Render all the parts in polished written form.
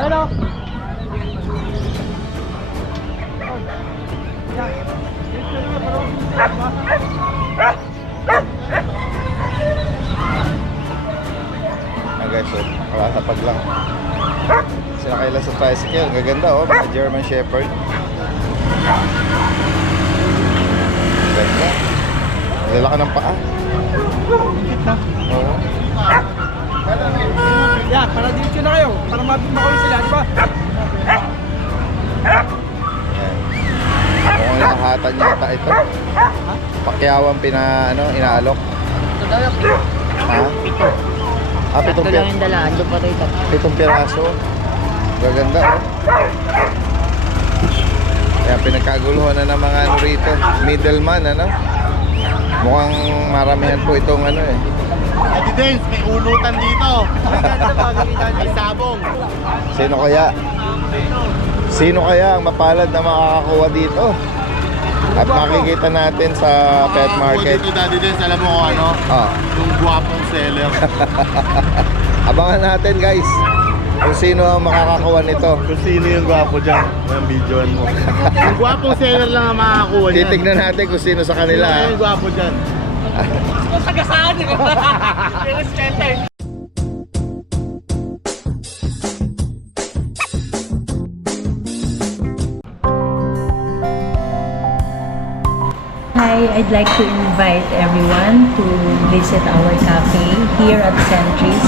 Ano? Guys, so, makakapag lang. Sinakay lang sa tricycle. Gaganda oh, mga German Shepherd. Ganda. Lalaki ng paa. Oo. Yan, para dito na kayo. Para mabigyan sila, di ba? Yan. Mukhang nakahatan yata ito. Pakyawang inaalok. Ito daw yung Ha? Ah, ito lang yung dalaan. Doon pa rin ito. 7 piraso. Gaganda oh. Kaya pinagkaguluhan na ng mga ano rito. Middleman ano. Mukhang maramihan po itong ano eh. Adi Dance, may ulutan dito. May sabong. Sino kaya ang mapalad na makakakuha dito? At makikita natin sa pet market. Dito Daddy Dance, alam mo kung ano? Yung guwapong seller. Abangan natin guys kung sino ang makakakuha nito. Kung sino yung guwapo dyan, yung videoan mo. Yung guwapong seller lang ang makakakuha niyan. Titignan natin kung sino sa kanila. Sino yung guwapo dyan? Sagasaan, di ba? Hi, I'd like to invite everyone to visit our cafe here at Centris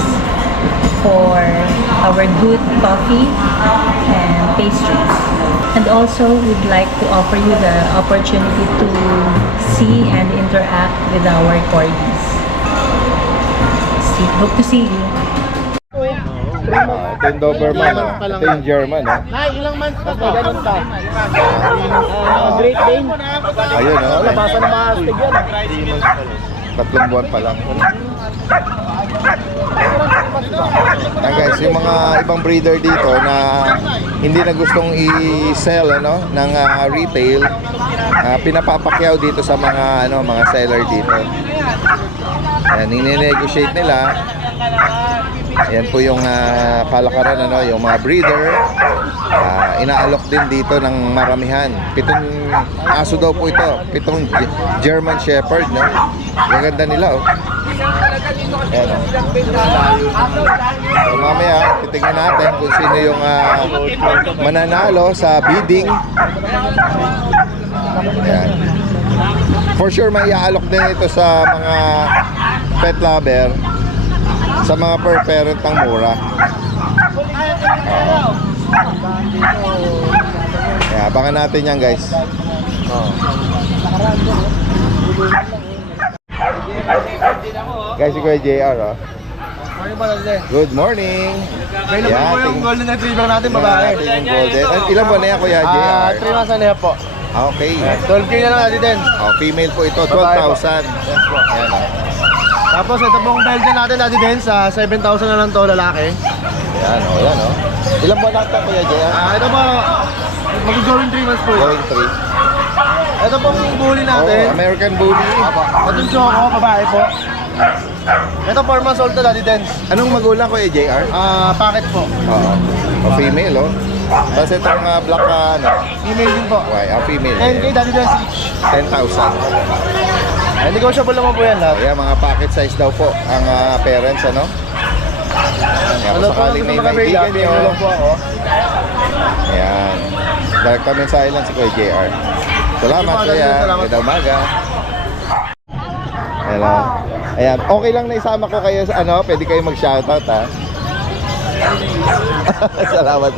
for our good coffee and pastries. And also, we'd like to offer you the opportunity to see and interact with our corgis. Hope to see you. Ito yung Doberman. Ito yung German. Nay, ilang months na to? Ganun ka. Great Dane. Ayun oh. Labasan ng mga astig yan. 3 buwan pa lang. Ayan guys, yung mga ibang breeder dito na hindi na gustong i-sell ng retail, pinapapakyaw dito sa mga mga seller dito. Ayan, nine-negotiate nila. Ayan po yung kalakaran yung mga breeder. Inaalok din dito ng maramihan. 7 aso daw po ito. 7 German Shepherd, no? Gaganda nila oh. Ayan oh. So, mamaya titingnan natin kung sino yung mananalo sa bidding. Ayan. For sure may iaalok din ito sa mga pet lover, sa mga per parent ng mura. Kaya abangan natin yan guys. Guys, si Kuya JR oh. Morning pa natin. Good morning. Available po yung golden retriever natin, babae. Yung golden. Ilan ba na yan Kuya JR? 3 months na po. Okay. 12K na lang natin din. Female po ito, Babae po. 12,000. Ayan oh. Tapos ito pong Belgian natin din sa 7,000 na lang to lalaki. Ayan oh, ayan oh. Ilan ba na ito Kuya JR? Ito po, mag-going 3 months po. Going 3. Ito pong bully natin. Oh, American Bully. Itong choco, babae po. Ito 4 months old to Daddy Dance. Anong magulang Kuya JR? Packet po. Oo. Female oh. Tapos itong black Female din po. female. 10K Daddy Dance each. 10,000. Negotiable naman po yan lahat. Ayan, mga packet size daw po ang parents ano. Kaya kung sakaling may maibigan nyo. lang po ako. Ayan. Direct kami sa island si Kuya JR. Salamat Kuya. Ganda umaga. Hello. Ayan. Okay lang na isama ko kayo sa pwede kayo mag-shoutout ha. Salamat.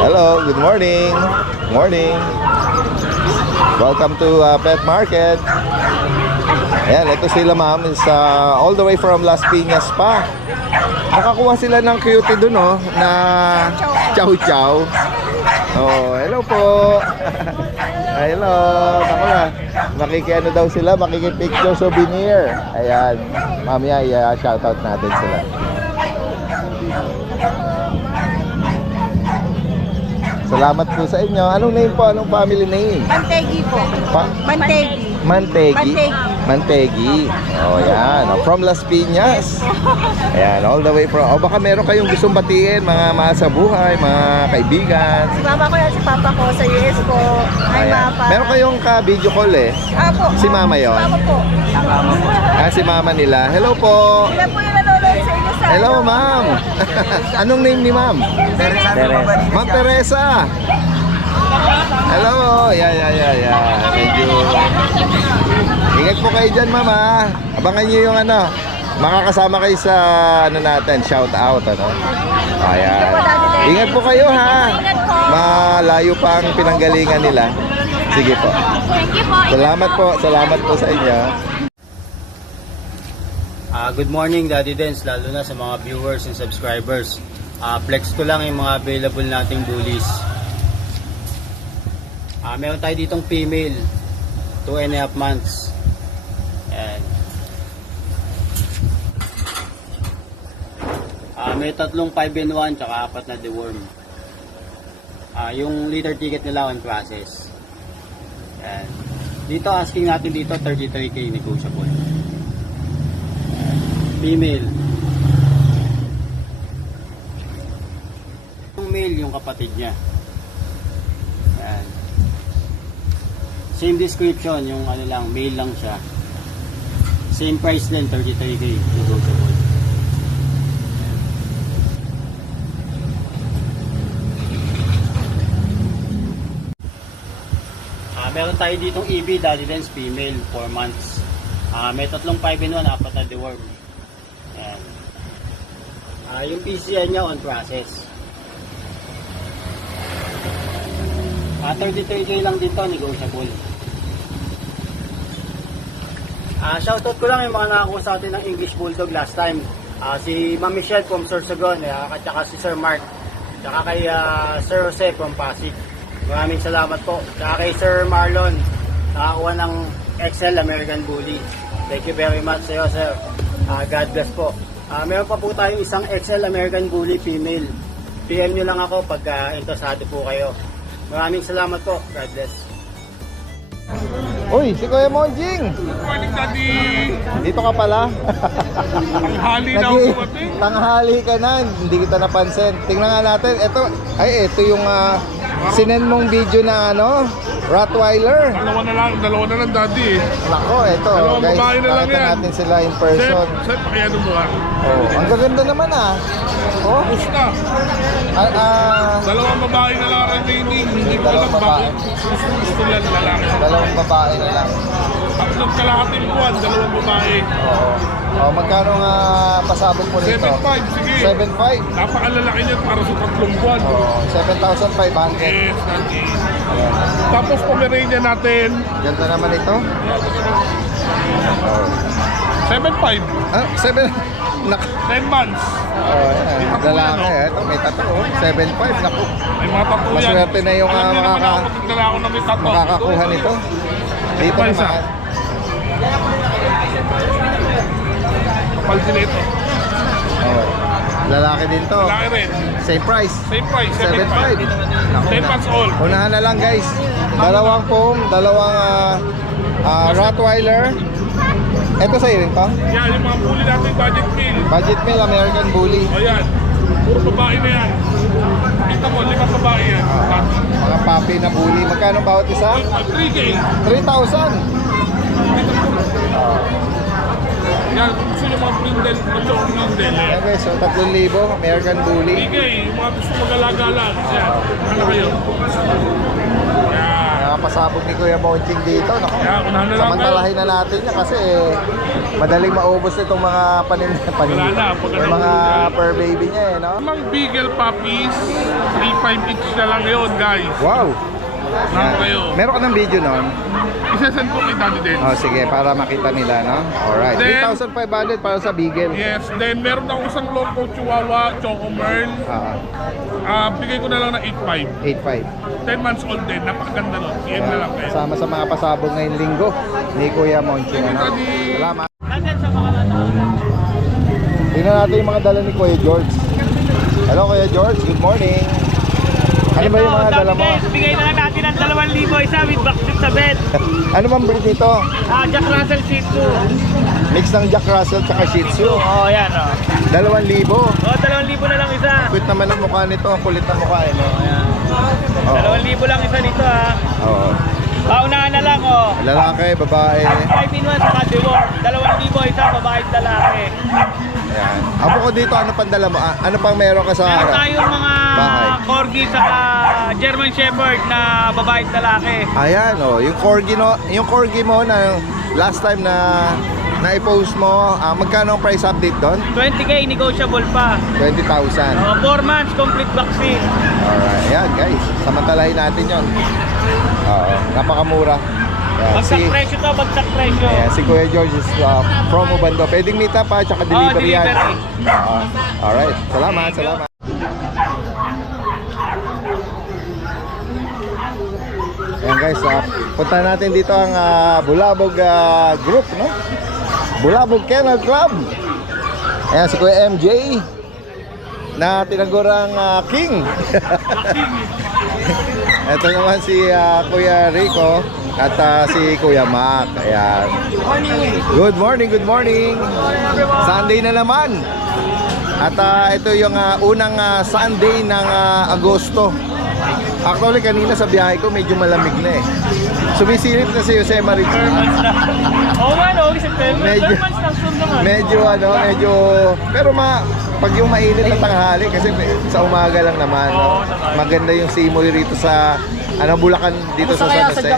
Hello, good morning. Morning. Welcome to Pet Market. Ayan, ito sila ma'am is all the way from Las Piñas pa. Nakakuha sila ng cutie dun na chow chow. Oh, hello po. Hello. Ako na. Makikiano daw sila, makikipicture souvenir. Ayan. Mamaya i-shoutout natin sila. Salamat po sa inyo. Anong name po? Anong family name? Mantegi po. Pa Mantegi. Mantegi. Mantegi. Mantegi. Oh, yan. Oh, from Las Piñas. Ayan, all the way from... Oh, baka meron kayong gustong batiin, mga mahal sa buhay, mga kaibigan. Si mama ko yan, si papa ko sa US po. Hi, Ayan. mama. Meron kayong ka-video call eh. Apo. Si mama yon. Mama po. Ah, si mama nila. Hello po. Sila po yung nanonood sa inyo sa Hello, ma'am. Anong name ni ma'am? Ma'am Teresa. Hello. Yeah. Thank you. Ingat po kayo dyan, mama. Abangan nyo yung ano, makakasama kayo sa ano natin, shout out, ano. Ayan. Ingat po kayo, ha. Malayo pa ang pinanggalingan nila. Sige po. Salamat po sa inyo. Good morning, Daddy Dens, lalo na sa mga viewers and subscribers. Flex ko lang yung mga available nating bullies. Meron tayo ditong female, 2.5 months. Ayan. May tatlong 5-in-1 tsaka 4 na deworm. Yung litter ticket nila on process. Ayan. Dito asking natin dito 33k negotiable. Female. Yung male yung kapatid niya. Ayan. Same description, yung ano lang, male lang siya. Same price din, 33k negotiable. Meron tayo ditong EB, Daddy Dens, female, 4 months. May tatlong 5-in-1, 4 na deworm. Ayan. Yung PCI niya on process. 33k lang dito, negotiable. Shoutout ko lang yung mga nakakuha sa atin ng English Bulldog last time. Si Ma'am Michelle from Sorsogon, at saka si Sir Mark, saka kay Sir Jose from Pasig. Maraming salamat po. Saka kay Sir Marlon, nakakuha ng XL American Bully. Thank you very much sa iyo, sir. God bless po. Meron pa po tayong isang XL American Bully female. PM nyo lang ako pag interesado po kayo. Maraming salamat po. God bless. Uy, si Kuya Monjing. Morning, Daddy. Dito ka pala. Tanghali na ako dumating. Tanghali ka na, hindi kita napansin. Tingnan nga natin, ito yung sinend mong video na ano, Rottweiler. Dalawa na lang, Daddy. Nako, ito Dalawang guys, babae na lang nakita yan. natin sila in person. Sir, pakiano mo ha. Oh, ang gaganda naman Oh, Gusto. Dalawang babae na lang ang remaining. Hindi ko alam Dalawang babae. bakit. Gusto lang lalaki. dalawang babae na lang. Tatlong kalahating buwan, dalawang babae. Oo. Oh, magkano nga pasabog mo nito? 7.5, sige. 7.5. Napakalalaki niya para sa tatlong buwan. Oh, 7,500. Yes, Daddy. Ayan. Tapos Pomeranian natin, Ganda naman ito. 7.5. 7. 10 months. Oh, ayan. Lalaki. Ito, may tato. 7.5. Naku. May mga tattoo yan. Maswerte na yung, Alam niyo naman makaka- ako pag nagdala ako ng may tattoo. Makakakuha nito. Dito Pa isa. naman. Kapal sila ito. Oh. Lalaki din to. Lalaki rin. Same price. Same price, 7.5. 7.5. Naku, 10 months old. unahan na lang guys. Dalawang foam, dalawang Rottweiler. Ito sa'yo rin to? Yan, yung mga bully natin, budget meal. Budget meal, American Bully. O yan. Puro babae na yan. Kita mo, 5 babae yan. Mga papi na bully. Magkano bawat isa? 3K. 3,000. Yan, kung gusto yung mga brindle, machong brindle. Ayan guys, so 3,000 American Bully. 3K, yung mga gusto mag-alagalan. Yan, ano kayo? Yan. Nakapasabog ni Kuya Monching dito. Naku. Yan, unahan na lang kayo. Samantalahin na natin yan kasi madaling maubos itong mga panin. Wala na, pag Yung mga fur baby niya no? Mga Beagle puppies, 3.5 each na lang yun, guys. Wow! Unahan kayo. Meron ka ng video nun? Isasend ko kay Daddy Den. Oh, sige, para makita nila, no? Alright. Then- 3,500 para sa Beagle. Yes, then meron akong isang long coat chihuahua, Choco Merl. Bigay ko na lang ng 8.5. 8,500. 10 months old din, napakaganda nun. PM na lang kayo. Kasama sa mga pasabog ngayong linggo ni Kuya Monching. Ano? Daddy. Salamat. Tingnan natin yung mga dala ni Kuya George. Hello Kuya George, good morning. Ano ba yung mga dala mo? Bigay na lang natin ng 2,000 isa with vaccine sa bed. Ano bang breed nito? Jack Russell Shih Tzu. Mix ng Jack Russell tsaka Shih Tzu. Yan 2,000. 2,000 na lang isa. Kulit naman ang mukha nito. Ang kulit ng mukha, no? Oo. 2,000 lang isa nito Oo. Paunahan na lang Lalaki, babae. 5 in 1 sa deworm. 2,000 isa, babae at lalaki. Ayan. Apo ko dito, ano pang dala mo? Ano pang meron ka sa Meron tayong mga bahay? corgi sa German Shepherd na babae at lalaki. Ayan, yung corgi mo na last time na na-post mo, magkano ang price update doon? 20K, negotiable pa. 20,000. 4 months, complete vaccine. Alright, ayan guys, samantalahin natin yon. Oo, napakamura. Ayan, Bagsak presyo to, bagsak presyo. ayan, si Kuya George is from Ubando. Pwedeng meet up pa, tsaka delivery yan. delivery. Alright, salamat. Ayan guys, punta natin dito ang Bulabog group, no? Bulabog Kennel Club. Ayan si Kuya MJ na tinagurang King. Ito naman si Kuya Rico at si Kuya Mac. Ayan. Good morning. Sunday na naman. At ito yung unang Sunday ng Agosto. Actually kanina sa biyahe ko medyo malamig na eh. Sumisilip na si Jose Marie. Medyo pero pag yung mainit na tanghali kasi sa umaga lang naman, no? Maganda yung simoy rito sa Bulacan dito sa San Jose.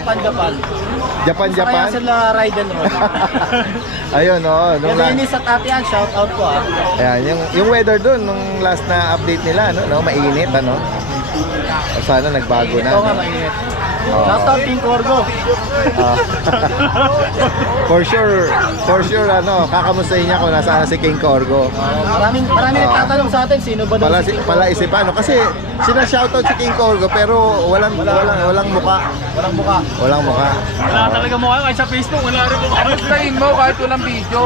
Japan. Kaya sila ride and roll. Ayun, nung Dennis at Atian, shout out po Ayan, yung weather doon nung last na update nila, no, mainit sana nagbago na. Ito nga mainit. Shout out King Corgo. For sure kakamustahin niya kung nasaan si King Corgo. Maraming nagtatanong sa atin sino ba daw si King Pala isipan, no? Kasi sina-shoutout si King Corgo pero walang muka. Walang muka. Wala talaga mukha kahit sa Facebook, wala rin mukha. Kamustahin mo kahit walang video.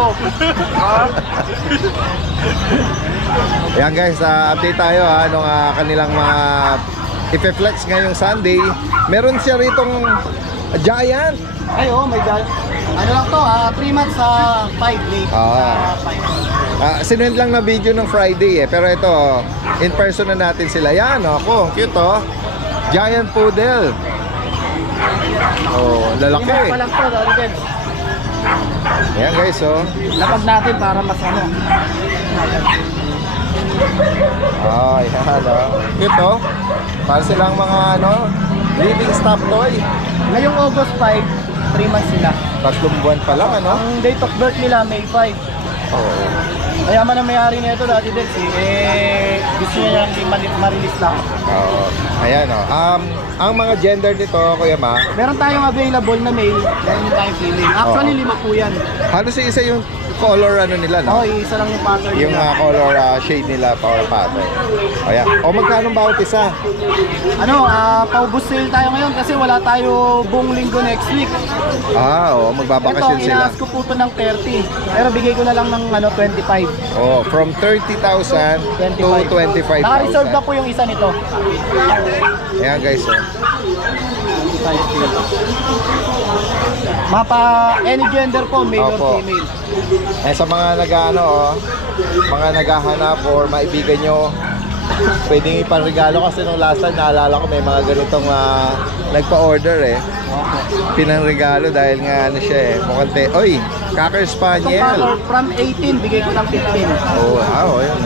Ayan guys, update tayo nung kanilang mga ipe-flex ngayong Sunday. Meron siya ritong giant. Ay, may giant. Ano lang to, 3 months sa 5 days. 5. Sinend lang na video ng Friday pero ito, in person na natin sila. Yan, cute Giant poodle. Lalaki. Pa lang to, Ayan guys, lapag natin para mas yan, cute para silang mga living stock toy. Ngayong August 5, 3 months sila. 3 buwan pa lang, Ang date of birth nila, May 5. Kaya man ang may-ari nito, Daddy Dex, gusto niya ma-release lang. Ayan, ang mga gender nito, Kuya Ma, Meron tayong available na male, meron tayong female. Actually, 5 po yan. halos isa yung color nila, no? Isa lang yung pattern Yung nila. color shade nila, power pattern. Ayan. Magkano bawat isa? Paubos sale tayo ngayon kasi wala tayo buong linggo next week. Magbabakasyon Ito, sila. inaas ko po ito ng 30. Pero bigay ko na lang ng 25. From 30,000 to 25,000. Naka-reserve na po yung isa nito. Ayan guys, Any gender po, male Opo. or female. sa mga mga naghahanap or maibigan nyo, pwedeng ipanregalo kasi nung last time naalala ko may mga ganitong nagpa-order pinangregalo dahil nga siya mukhang Cocker Spaniel. From 18, bigay ko ng 15. Ayun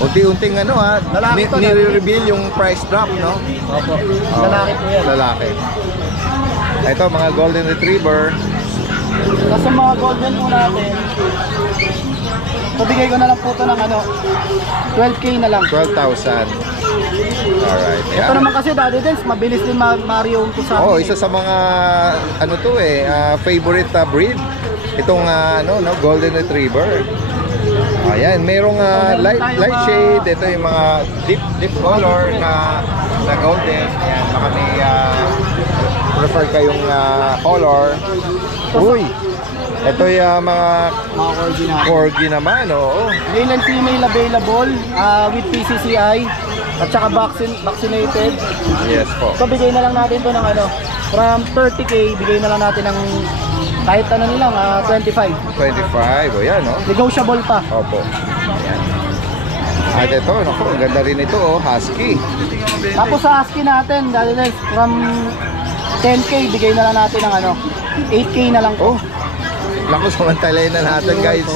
unti-unting Lalaki to, nire-reveal yung price drop, no? Opo. Lalaki po yan. Lalaki. Ito, mga golden retriever. Tapos sa mga golden po natin, pabigay ko na lang po ito ng 12K na lang. 12,000. Alright. Ito naman kasi Daddy Dance, mabilis din ma-reown to sa akin. Isa sa mga favorite breed. Itong golden retriever. Ayan, merong light shade. Ito yung mga deep color na golden. Ayan, baka may prefer kayong color. Ito yung mga corgi na. corgi naman, Male and female available with PCCI. at saka vaccinated. Yes po. So bigay na lang natin to ng ano, from 30k, bigay na lang natin ng kahit ano nilang 25. 25. O yan, oh. Negotiable pa. Opo. Ayan. At ito, naku, ang ganda rin ito, oh. Husky. Tapos sa husky natin, dahil from 10k, bigay na lang natin ng ano, 8k na lang po. Oh. Naku, samantalayin na natin, guys.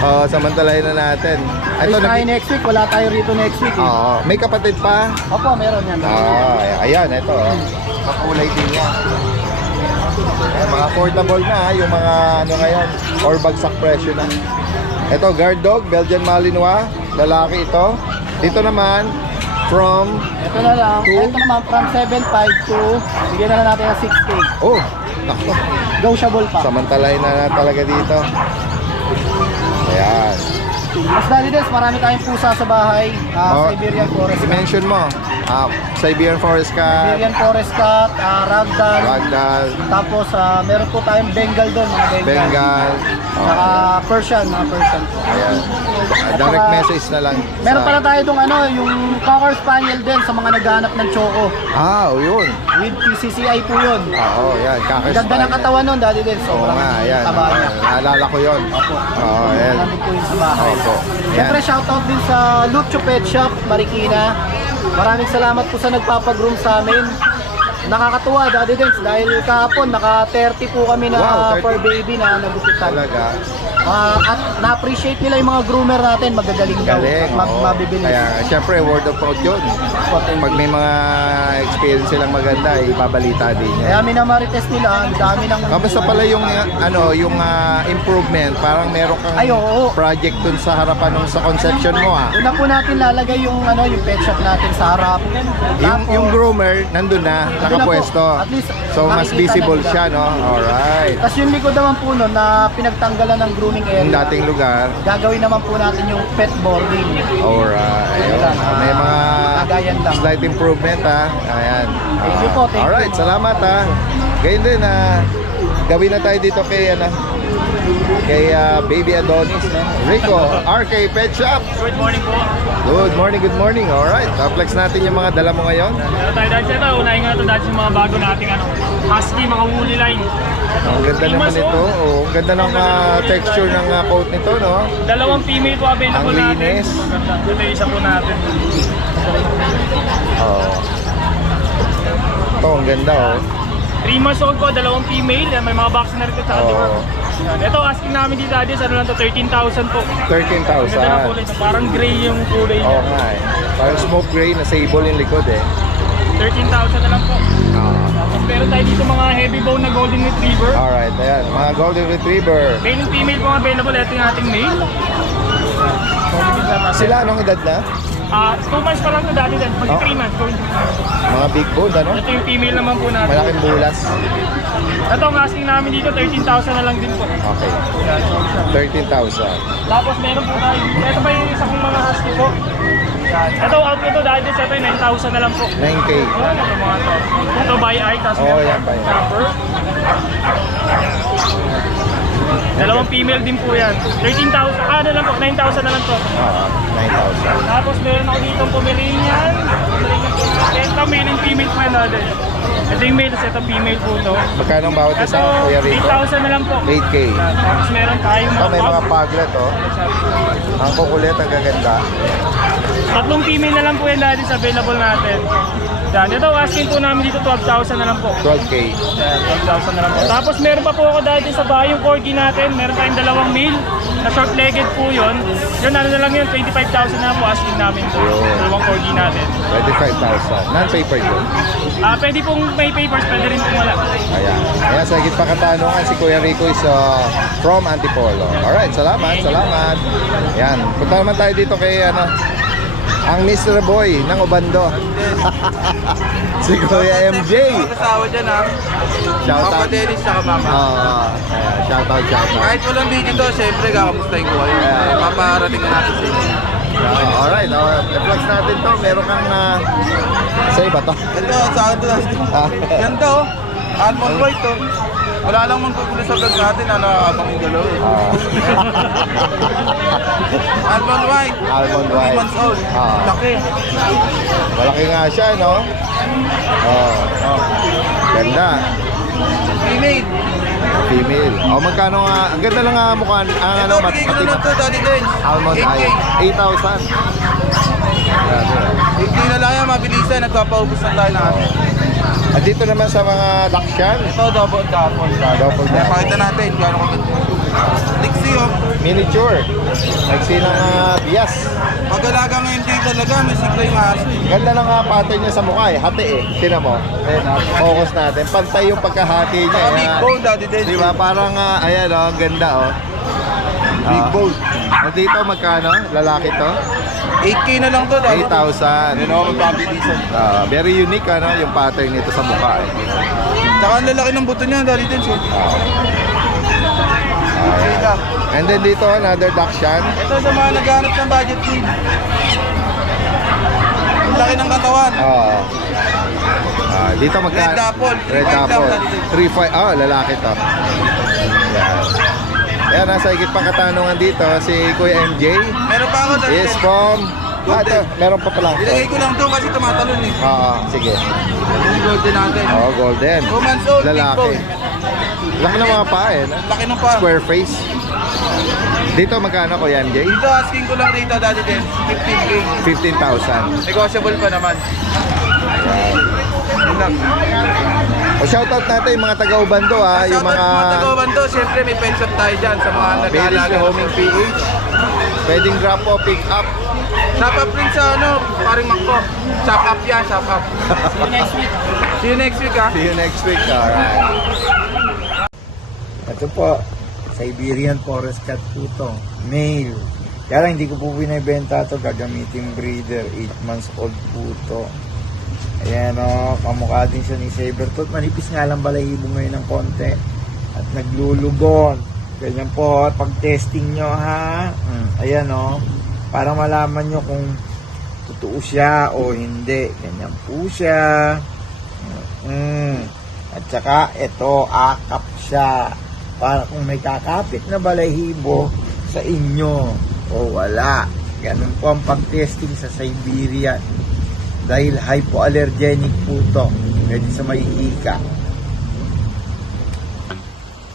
Oh, samantalayin na natin. Ito, Ito next week, wala tayo rito next week. Eh. Oo. May kapatid pa? Opo, meron yan. Ayan, ito, oh. Makulay din yan. Ayan, mga affordable na, yung mga ano ngayon, or bagsak presyo na. Ito, guard dog, Belgian Malinois, lalaki ito. Dito naman, from, Ito na lang, Two. ito naman from 7.5 to, bigyan na lang natin ng 6k. oh, naku, Negotiable pa. samantalayin na talaga dito. Ayan. Mas dali des, marami tayong pusa sa bahay. Oh, Siberian Forest Cat. I-mention mo, Siberian Forest Cat, Siberian Forest Cat, Ragdoll. Ragdoll, Tapos meron po tayong Bengal doon, mga Bengal. Bengal. Saka Persian, mga Persian po. Ayan. Direct saka, message na lang. Meron pala tayo itong ano, yung Cocker Spaniel din sa mga naghahanap ng choco. Yun. With PCCI po yun. Oo, yan. Ang ganda ng katawan nun, dati din. Oo Sobrang nga, yan. taba niya. Naalala ko yun. Opo. Oo, yan. Namin po yun sa bahay. Opo. Siyempre, Yan. shoutout din sa Lucho Pet Shop, Marikina. Maraming salamat po sa nagpapagroom sa amin. Nakakatuwa, Daddy Dens, dahil kahapon naka 30 po kami na Wow, 30. fur baby na nagupitan. Talaga. At na-appreciate nila yung mga groomer natin, magagaling daw. Galing. At oo. mabibili. Kaya, syempre, word of mouth yun. Pag may mga experience silang maganda, ibabalita din Kaya yan. minamarites nila, ang dami ng... Kamusta pala yung yung improvement? Parang meron kang Ay, oo. project dun sa harapan nung sa conception mo Una po natin lalagay yung yung pet shop natin sa harap. Yung groomer nandun na, Nandun na po. nakapwesto. At least, So mas makikita visible na nila. siya, no? Alright. Tapos yung likod naman po nun na pinagtanggalan ng grooming area. Yung dating lugar. Gagawin naman po natin yung pet boarding. Alright. Ayun lang, May mga kagayan lang. slight improvement, Ayan. Thank you po, thank you. Alright, salamat, Ganyan din, gawin na tayo dito kay, kay Baby Adonis, Rico, RK Pet Shop. Good morning po. Good morning. Alright, flex natin yung mga dala mo ngayon. Meron tayo dahil sa ito. Unahin nga ito dahil sa mga bago nating husky, mga woolly line. Ang ganda naman ito. Oh, ang ganda ng texture ng coat nito, no? Dalawang female po available Ang natin. linis. Maganda. Ito yung isa po natin. Oh. Ito, ang ganda, 3 months old po, dalawang female. May mga vaccine na rin ito sa Oh. door. Ito, asking namin dito dahil ano lang to, 13,000 po. 13,000. Ganda ng kulay ito. Parang gray yung kulay niya. Oo nga, Parang smoke gray na sable yung likod, 13,000 na lang po. Tapos meron tayo dito mga heavy bone na golden retriever. Alright, ayan. Mga golden retriever. Male and female po available. Ito yung ating male. Sila anong edad na? 2 months pa lang ito dati din. Mag Oh. 3 months going to be. Mga big bone, ano? Ito yung female naman po natin. Malaking bulas. Ito ang asking namin dito, 13,000 na lang din po. Okay. 13,000. Tapos meron po tayo. Ito pa yung isa kong mga husky po. Ito, out ito dahil din sa ito, 9,000 na lang po. 9K. Ito mga to. Ito by eye, tapos Oh, meron yan, po by eye. number. Dalawang female din po yan. 13,000, na lang po, 9,000 na lang po. 9,000. Tapos meron ako dito ang Pomeranian. Pomeranian po natin. Ito, male and female po yan natin. Ito yung male, ito female po to. Magkano ang bawat Ito, isa, Kuya Rico? 8,000 na lang po. 8K. Tapos meron tayong Ito, may mga pug. paglet, Ang kukulit, ang gaganda. Tatlong female na lang po yan dahil sa available natin. Yan, ito asking po namin dito 12,000 na lang po. 12K. Yan, 12,000 na lang po. Tapos meron pa po ako dahil din sa bahay yung corgi natin. Meron tayong dalawang male na short-legged po yun. Yun, ano na lang yun, 25,000 na lang po asking namin to. Dalawang corgi natin. 25,000. Non-paper yun. Pwede pong may papers, pwede rin pong wala. Ayan. Ayan, sa higit pa katanungan, si Kuya Rico is from Antipolo. Alright, salamat. Ayan. Punta naman tayo dito kay, ang Mr. Boy ng Obando. Si Kuya MJ. Kasawa dyan ha. Shout Papa out. Dennis saka mama. Shout out. Kahit walang video to, syempre kakamustahin ko kayo. Yeah. Paparating na natin sa inyo. Alright, i-vlogs natin to. Meron kang sa iba to. Ito, sa akin to. Ganda oh. Almond white to. Wala lang mong kukulo sa vlog natin, abang yung galaw eh. Almond white. Almond 3 white. months old. Ah. Laki. Malaki nga siya, no? Oh. Ganda. Female. Female. Oh, magkano nga? Ang ganda lang nga mukha. Ang ano, Ito, bigay ko na lang to, Daddy Dens. Almond 8K. eye. 8,000. Grabe. 8K na lang yan, mabilisan. Nagpapaubos na tayo ng atin. At dito naman sa mga Dachshund, Ito, double dapple. Double dapple. Pakita natin kung ano kami. Lixie, oh. miniature. Nagsilang bias. Pag-alaga ngayon dito talaga, may sigla yung aso eh. Ganda lang nga pattern niya sa mukha eh. Hati eh. Tingnan mo. Ayan, focus natin. Pantay yung pagkahati niya. Saka big bone, Daddy Dens. Di ba? Parang ayan oh, ang ganda oh. Big bone. Dito magkano? Lalaki to? 8K na lang to, Daddy. 8,000. Yun ako, magpapilisan. Very unique ano, yung pattern nito sa mukha eh. Tsaka ang lalaki ng buto niya, Daddy Dens. Okay lang. And then dito another Dachshund. Ito sa mga naghahanap ng budget feed. Ang laki ng katawan. Dito magkano? Red Dapple. Red 3.5 lang, Dapple. Daddy. 3.5. Lalaki to. Yan. Yan, nasa higit pang katanungan dito si Kuya MJ. Meron pa ako, Daddy Is Dens. from... Golden. ito, meron pa pala. Ilagay ko lang to kasi tumatalon eh. Sige. Yung golden natin. Golden. 2 months old, big Lalaki. bone. Laki ng mga paa eh. No? Laki ng pa. Square face. Dito magkano Kuya MJ? Dito, asking ko lang dito, Daddy Dens. 15K. 15,000. Negotiable pa naman. Yun lang. O shoutout natin yung mga taga-Ubando yung mga... taga-Ubando, syempre may pet shop tayo dyan sa mga Bilis nag-aalaga. yung homing PH. Pwedeng drop o pick up. Shop up rin sa paring Makpo. Shop up yan, shop up. See you next week. See you next week, ha? See you next week. Alright. Ito po, Siberian Forest Cat po ito. Male. Kaya lang, hindi ko po binibenta ito. Gagamitin breeder. 8 months old po ito. Ayan o, kamukha din siya ni Sabertooth. Manipis nga lang balahibo ngayon ng konti. At naglulubon. Ganyan po, pag-testing nyo ha. Ayan o, para malaman nyo kung totoo siya o hindi. Ganyan po siya. At saka, ito, akap siya. Para kung may kakapit na balahibo sa inyo o wala. Ganun po ang pag-testing sa Siberian. Dahil hypoallergenic po ito. Pwede sa may hika.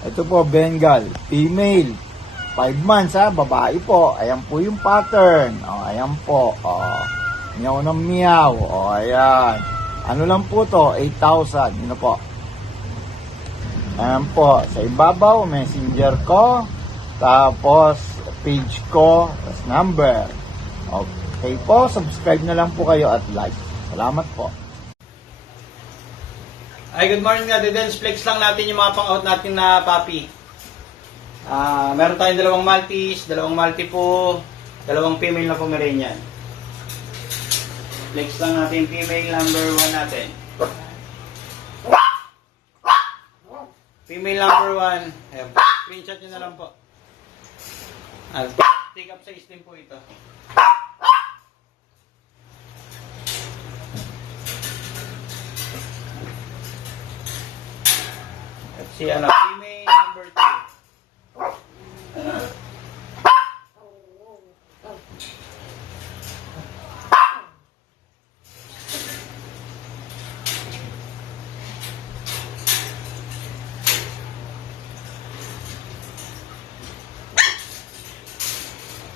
Ito po, Bengal. Female. 5 months ha, babae po. Ayan po yung pattern. Ayan po. Miyaw ng miyaw. Ayan. Ano lang po to? 8,000. Yun na po. Ayan po. Sa ibabaw, messenger ko. Tapos, page ko. Tapos number. Okay po. Subscribe na lang po kayo at like. Salamat po. Ay, good morning nga, Dens. Flex lang natin yung mga pang-out natin na puppy. Meron tayong dalawang Maltese, dalawang Maltipoo, dalawang female na Pomeranian. Flex lang natin yung female number 1 natin. Female number 1. Ayan po. Screenshot nyo na lang po. Take up size din po ito. Si female number 2.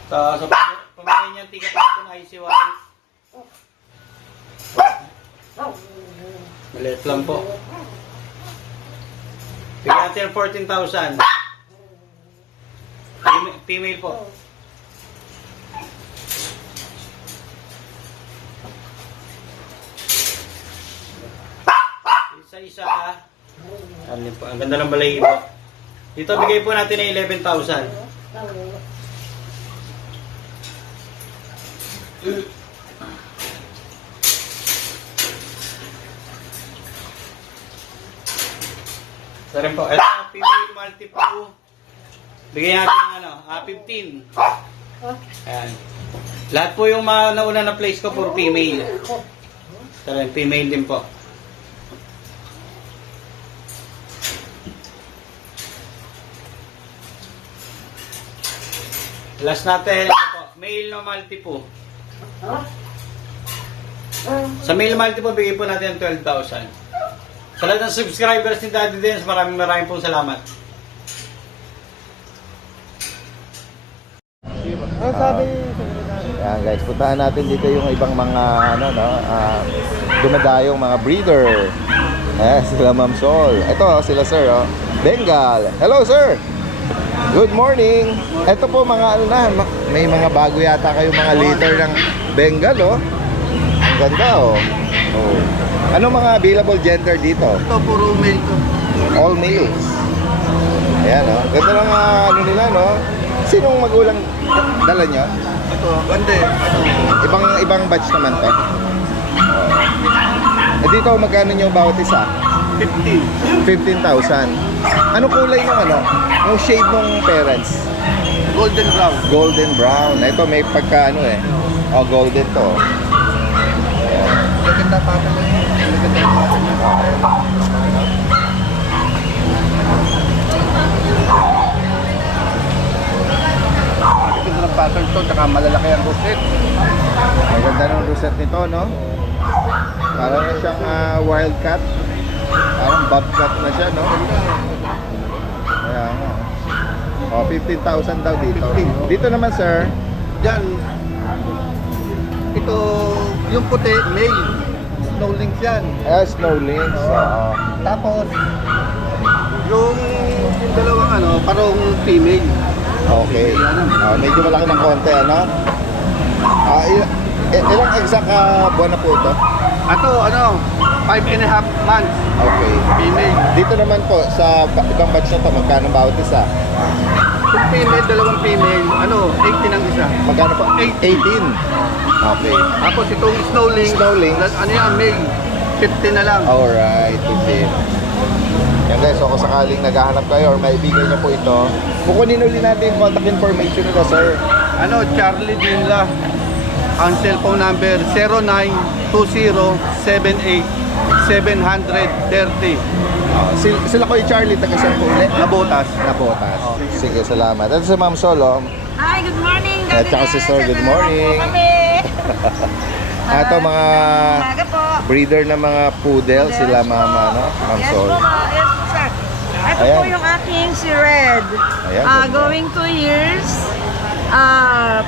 Sa pamilya niya, tigat natin ICY. Maliit lang po. Bigyan natin 14,000. Female po. Isa-isa. Ang ganda ng balahibo. Dito bigay po natin ng 11,000. Sa rin po, ito, female Maltipoo. Bigyan natin ng 15. Ayan. Lahat po yung nauna na place ko for female. Sa rin, female din po. Last natin, ito po, male na multi po. Sa male multi po, bigay po natin ang 12,000. Sa lahat ng subscribers ni Daddy Dance, maraming pong salamat. Ano sabi Ayan guys, puntahan natin dito yung ibang mga dumadayong mga breeder. Sila Ma'am Sol. Ito sila sir, oh. Bengal. Hello sir. Good morning. Ito po mga may mga bago yata kayo mga litter ng Bengal, oh. Ang ganda, oh. Oh. Ano mga available gender dito? ito? Puro male to. All males. Ayan, oh. Ganda ng nila, no? Sinong magulang dala nyo? Ito, ganda eh. Ibang batch naman to. Dito magkano nyo bawat isa? 15,000. Ano kulay ng yung shade ng parents? Golden brown. Golden brown. Ito may pagka golden to. Maganda pata na yun. Maganda pata na. Maganda ng pattern to, tsaka malalaki ang rosette. Maganda ng rosette nito, no? Parang na siyang wildcat. Parang bobcat na siya, no? Kaya nga. 15,000 daw dito. Dito naman, sir. Diyan, ito, yung puti, male. Snow lynx yan. Snow lynx. Tapos, yung dalawang parang female. Okay. Medyo malaki ng konti, ano? Ilang exact buwan na po ito? Ato, 5.5 months. Okay. Female. Dito naman po, sa ibang batch na to, magkano bawat isa? Yung female, dalawang female, 18 ang isa. Magkano po? 18. Okay. Tapos itong snow lynx, male, 50 na lang. Alright, 15. Yan guys, so kung sakaling naghahanap kayo or maibigay niyo po ito, kukunin ulit natin yung contact information nila, sir. Charlie Dinla. Ang cellphone number 0920-78-730. Sila ko yung Charlie, taga-saan po ulit? Nabotas. Nabotas. Sige, salamat. Ito si Ma'am Solo. Hi, good morning. At saka si Sir, good morning. Ito mga Umaga po. breeder na mga poodle, sila Ma'am Yes Sol. po, yes po, sir. Ito Ayan. po yung aking si Red. Ayan, ganda. Going 2 years.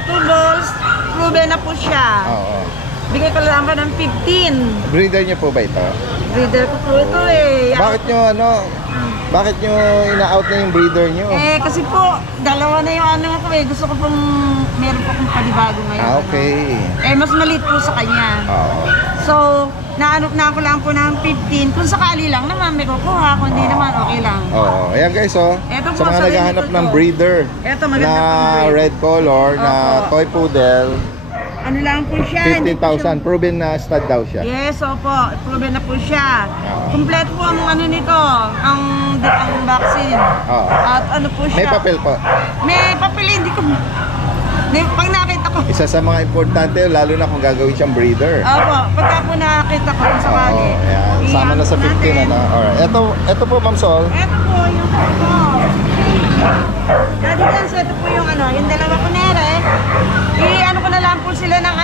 2 balls. Proven na po siya. Oo. Bigay ko lang pa ng 15. Breeder niyo po ba ito? Breeder ko po ito eh. Bakit nyo ina-out na yung breeder nyo? Kasi po, dalawa na yung ko eh. Gusto ko pong, meron po akong panibago ngayon. Okay. Mas maliit po sa kanya. Oo. So, naanok na ako lang po ng 15. Kung sakali lang naman, may kukuha. Kung hindi naman, okay lang. Oo. Ayan guys, Eto po, sa mga sorry, naghahanap dito ng to. breeder Eto, maganda na pong breed. red color, na Opo. toy poodle, Ano lang po siya. hindi po siya- 15,000. Proven na stud daw siya. Yes, opo. Proven na po siya. Kompleto po ang nito, ang vaccine. Oo. At ano po siya. May papel po. May papel, hindi ko. Pag nakita ko. Isa sa mga importante, lalo na kung gagawin siyang breeder. Opo, pagka po nakita ko kung sakali. Oo, ayan. Sama na sa 15, natin. Alright. Ito po, Ma'am Sol. Ito po yung Daddy Dance, ito po yung yung dalawa ko nere. Ko na lang po sila ng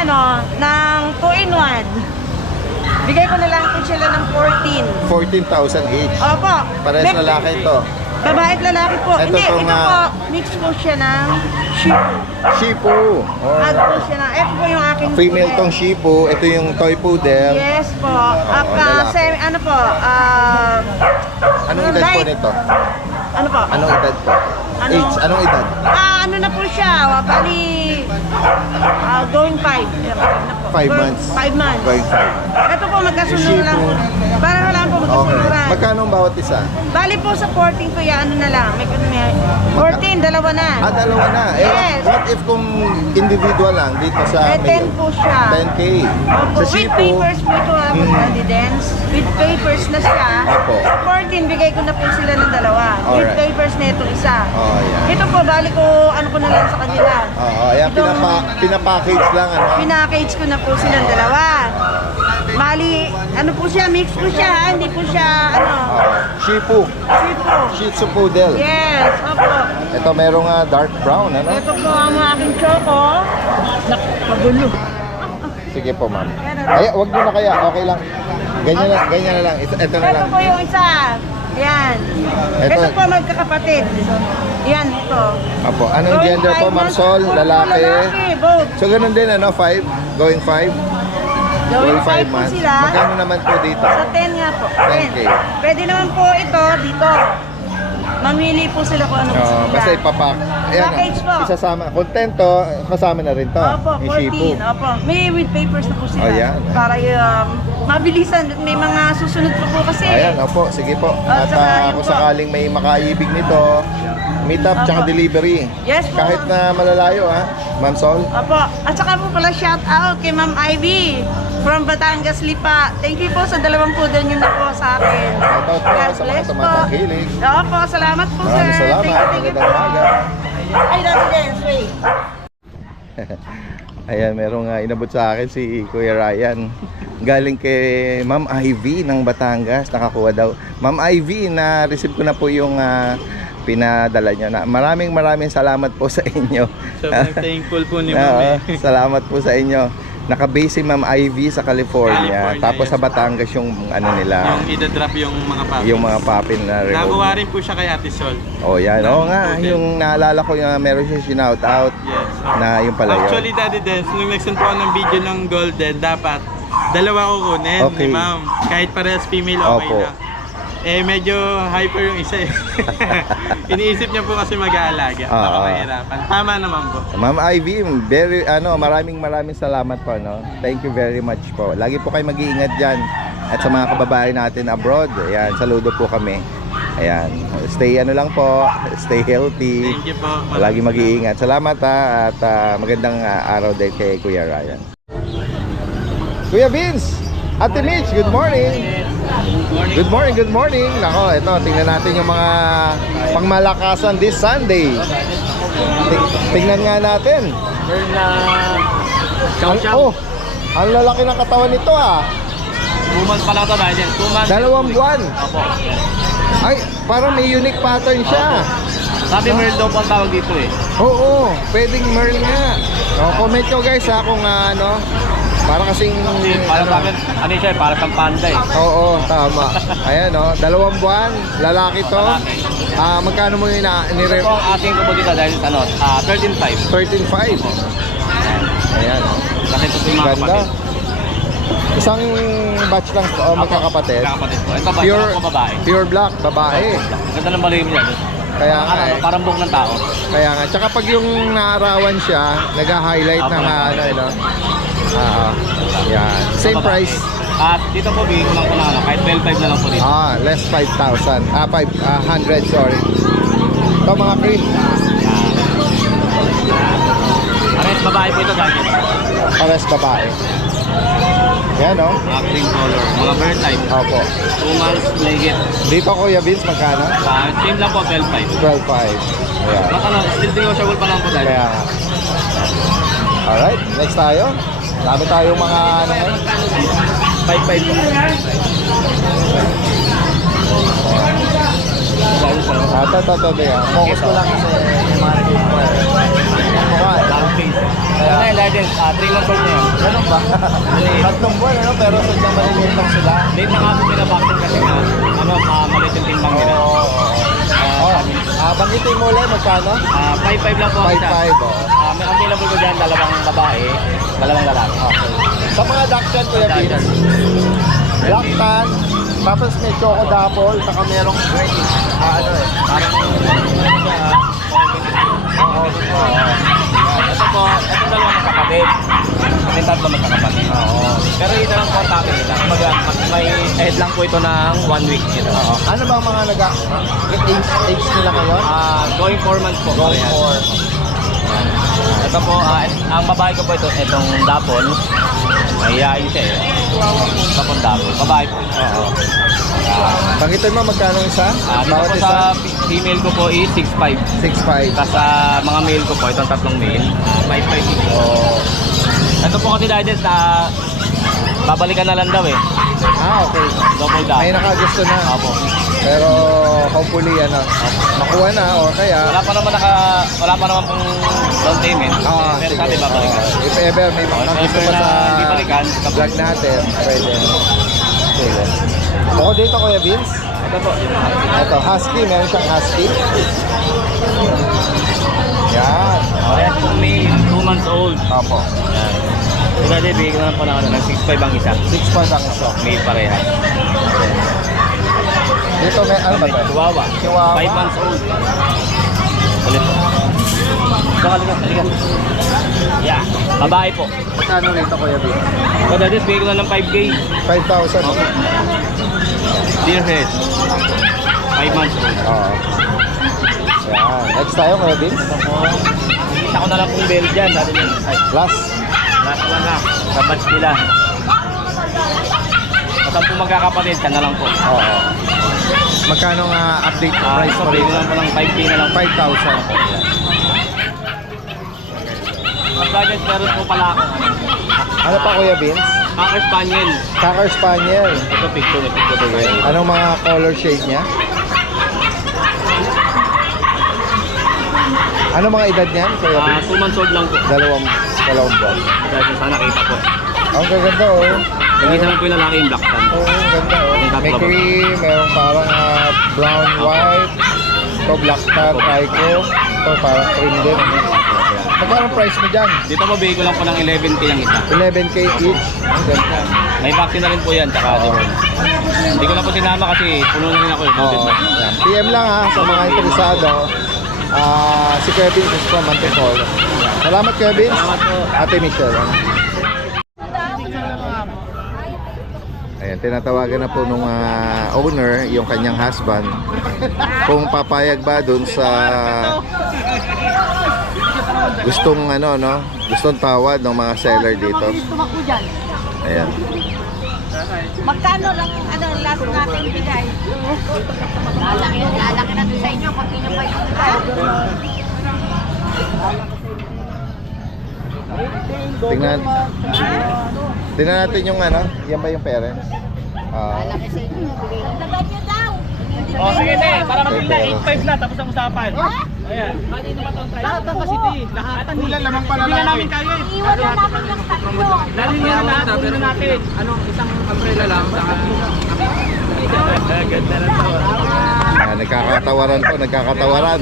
ng 2-in-1. Bigay ko na lang po sila ng 14. 14,000 each. Opo. Parehas Next- lalaki ito. Babae at lalaki po. Ito Hindi, po ito nga. po. Mix po siya ng Shih Tzu. Shih Tzu. Add po siya ng, ito po yung aking Female poodle. tong Shih Tzu. Ito yung toy poodle. Yes po. lalaki. Anong edad po light. nito? Ano po? Anong edad po? Ano? Age? Anong edad? Ano na po siya? Bali, going 5. 5 months. 5 months. Going 5. Ito po, magkasunod Shih lang po. Tzu. Para lang po Okay. magkasunuran. Magkano ang bawat isa? Bali po sa 14 ko yan, na lang. May 14, dalawa na. Dalawa na. Yes. What if kung individual lang dito sa 10 po siya. 10K. Opo, Sa with Shih Tzu, papers po ito Daddy Dance. With papers na siya. Opo. Sa 14, bigay ko na po sila ng dalawa. With Alright. papers na itong isa. Oh, yan. Ito po, bali ko, ko na lang sa kanila. Oo, ayan, Itong- pinapackage lang, Pinackage ko na po silang dalawa. Bali, Ano po siya, mix po siya, ha? Hindi po siya, ano, Shih Tzu. sipo. Shih Tzu Poodle. Yes, opo. Ito merong dark brown, ano? Ito po ang aking choco. Nakagulo. Sige po, ma'am. Ay, wag mo na kaya. Okay lang. Ganyan na lang. Ito na Ito lang. po yung isa. Yan. Ito. Ito po magkakapatid. Yan, ito. Apo. Anong Going gender po, 5 ma'am months, Sol? puro Lalaki? Lalaki, both. So, ganun din, ano? 5? Going 5? Going 5 po months. sila. Magkano naman po dito? Sa 10 nga po. 10K. Pwede naman po ito dito. Mamili po sila kung ano gusto nila. Basta ipapak. Ayan, Package po. Isasama. Contento, kasama na rin to. Opo, Yung Shih Tzu. 14. Opo. May with papers na po sila. Oh, yan. Para mabilisan. May mga susunod pa po kasi. Ayan, opo, sige po. At saka yun kung po. sakaling may makaibig nito, meet up tsaka Opo. delivery. Yes po. Kahit na malalayo, ha? Ma'am Sol? Opo. At saka po pala shout out kay Ma'am Ivy from Batangas Lipa. Thank you po sa 2 poodle niyo na po sa akin. Shout out po God sa mga bless po. tumatangkilik. Opo, salamat po Maraming sir. salamat. Thank you po. Magandang umaga. Ay, dati din. Wait. Ayan, merong inabot sa akin si Kuya Ryan. Galing kay Ma'am Ivy ng Batangas. Nakakuha daw. Ma'am Ivy, na-receive ko na po yung pinadala nyo. Maraming salamat po sa inyo. Sobrang thankful po ni Oo, Ma'am. salamat po sa inyo. Nakabase si Ma'am Ivy sa California. Tapos sa Batangas yung ano nila, Yung ida-drop yung mga puppies. yung mga papin na Nakuha remote. rin po siya kay Ate Sol. Oh, yan. Oo nga, Poodle. yung naalala ko yung meron siya shout out Yes. na yung pala yun. Actually, Daddy Des, nung nag-send po ako ng video ng Golden, dapat dalawa ko kunin Okay. ni Ma'am. Kahit parehas female, okay Opo. na. Eh, medyo hyper yung isa eh. Iniisip niya po kasi mag-aalaga. Baka mahirapan. Tama naman po. Ma'am Ivy, maraming salamat po, no. Thank you very much po. Lagi po kayo mag-iingat diyan. At sa mga kababayan natin abroad, ayan, saludo po kami. Ayan, stay stay healthy. Thank you po. Lagi mag-iingat. Salamat ha, at magandang araw din kay Kuya Ryan. Kuya Vince, Ate Mitch, good morning. Good morning. Nako, ito, tingnan natin yung mga pangmalakasan this Sunday. Tingnan nga natin. Oh, ang lalaki ng katawan nito ah. 2 months pa lang ito dahil yan. 2 months. 2 buwan. Opo. Ay, parang may unique pattern siya. Sabi Merl daw po ang tawag dito eh. Oo, pwedeng Merl nga. Comment nyo guys ha kung ano. Para kasing Para sa akin, ano siya eh, para sa panda eh. Oo, tama. Ayan 2 buwan, lalaki to. Magkano mo yung Ito po ang ating kubo dito dahil ano, 13.5. 13.5. Ayan Kasi ito po yung mga Ganda. kapatid. Isang batch lang magkakapatid. Magkakapatid po. Ito ba, ito po babae. Pure black, babae. Ganda ng baloy niya. Kaya nga eh. Parang buhok ng tao. Kaya nga. Tsaka pag yung naarawan siya, nag-highlight ng yan. Same price. At dito po, bigay ko lang po ng ano, kahit 12.5 na lang po dito. Less 5,000. 500, sorry. Ito mga cream. Ares, babae po ito dahil. Pares babae. Yan Mga cream color, mga bird type. Opo. 2 months, legit. Dito Kuya Vince, magkano? Same lang po, 12.5. 12.5. Ayan. Baka ano, still negotiable pa lang po dahil. Kaya nga. Alright, next tayo. Dami tayong mga ano ngayon. 5.5 po. Focus ko lang kasi yung mga mukha. Long face. Ano na yung legends? 3 months old na yan. Ganun ba? Tatlong buwan, pero sadyang maliliit lang sila. Late na nga po pinabaksin kasi nga, maliit yung timbang nila. Banggitin mo ulit, magkano? 5.5 lang po ang isa. 5.5, oh. May available ko dyan, 2 babae, 2 lalaki. Okay. Sa mga Dachshund, Kuya Vince, Black Tan, tapos may Choco Dapple, saka merong Parang ito po, ito 2 magkakapatid. May 3 magkakapatid. Pero ito lang po ang topic nila. May head lang po ito ng 1 week nito. ano ba ang mga age nila ngayon? Going 4 months po. Going Ayan. for Ito po, ang babae ko po itong dapon. Mahihain siya eh. Ito pong dapon. Babae po. Banggitin mo, magkano isa? Dito Bawat po isa? sa female ko po is 6.5. 6.5. Tapos sa mga male ko po, itong 3 male, 5.5 po. Ito po kasi dahil na babalikan na lang daw eh. Okay. Double down. May nakagusto na. Opo. Pero hopefully ano, makuha na o kaya Wala pa naman pong down payment. Pero sige. sabi babalikan. If ever may mga If gusto ever pa na sa hindi balikan, vlog natin, pwede. Sige. Ako dito, Kuya Vince. Ito po. Ito, husky. Meron siyang husky. Yan. Parehas po may 2 months old. Opo. Yan. So dati bigay ko na lang po ng 6.5 ang isa. 6 ang isa. Male parehas. Dito may ano ba ito? Chihuahua. Chihuahua. 5 months old. Ulit po. Ito kalikan. Yeah. Babae po. Ano rito, Kuya Vince? So dati bigay ko na ng 5K. 5,000. Deer head. 5 months old. Oo. Yan. Next tayo, Kuya Vince. Ito po. Nakita ko na lang pong Belgian. Dati yun. Ay, Last. last one na. Sa batch nila. Sa 10 magkakapatid, ka na lang po. Oo. Magkano nga update price Ito mo bigay rito? ko lang po ng 5K na lang. 5,000. Ang budget meron po pala ako. Ano pa, Kuya Vince? Cocker Spaniel. Cocker Spaniel. Ito picture ko yun. Anong mga color shade niya? Anong mga edad niyan, Kuya Vince? 2 months old lang po. Dalawang buwan. Dahil sana nakita po. Ang gaganda, oh. Nagisa lang po yung lalaki yung black tan. Oo, ang ganda, oh. May cream, mayroong parang brown, white. Ito, black tan, Tyco. Ito, parang cream din. Magkano price mo dyan? Dito po bigay ko lang po ng 11K ang isa. 11K each. Ang ganda. May vaccine na rin po yan. Tsaka Oo. hindi ko na po sinama kasi puno na rin ako. Oo. Yan. PM lang ha sa mga interesado. Si Kevin Gusto Mantecol. Salamat, Kevin. Salamat po. Ate Michelle. Ayan, tinatawagan na po nung owner, yung kanyang husband, kung papayag ba dun sa gustong gustong tawad ng mga seller dito. Ayan. Magkano lang last natin bigay? Lalaki na doon sa inyo pag inyo pa yung Tingnan natin yung yan ba yung parents? Lalaki sa inyo. Dagan nyo daw. O sige na, para mabili na 8.5 na tapos ang usapan. Ayan. Lahat ng City, lahat. Kulang lamang pala Hindi na namin kaya eh. Iwan na namin yung tatlo. Lalo na lahat, ulo natin. Isang umbrella lang, saka Ganda na to. Nagkakatawaran po, nagkakatawaran.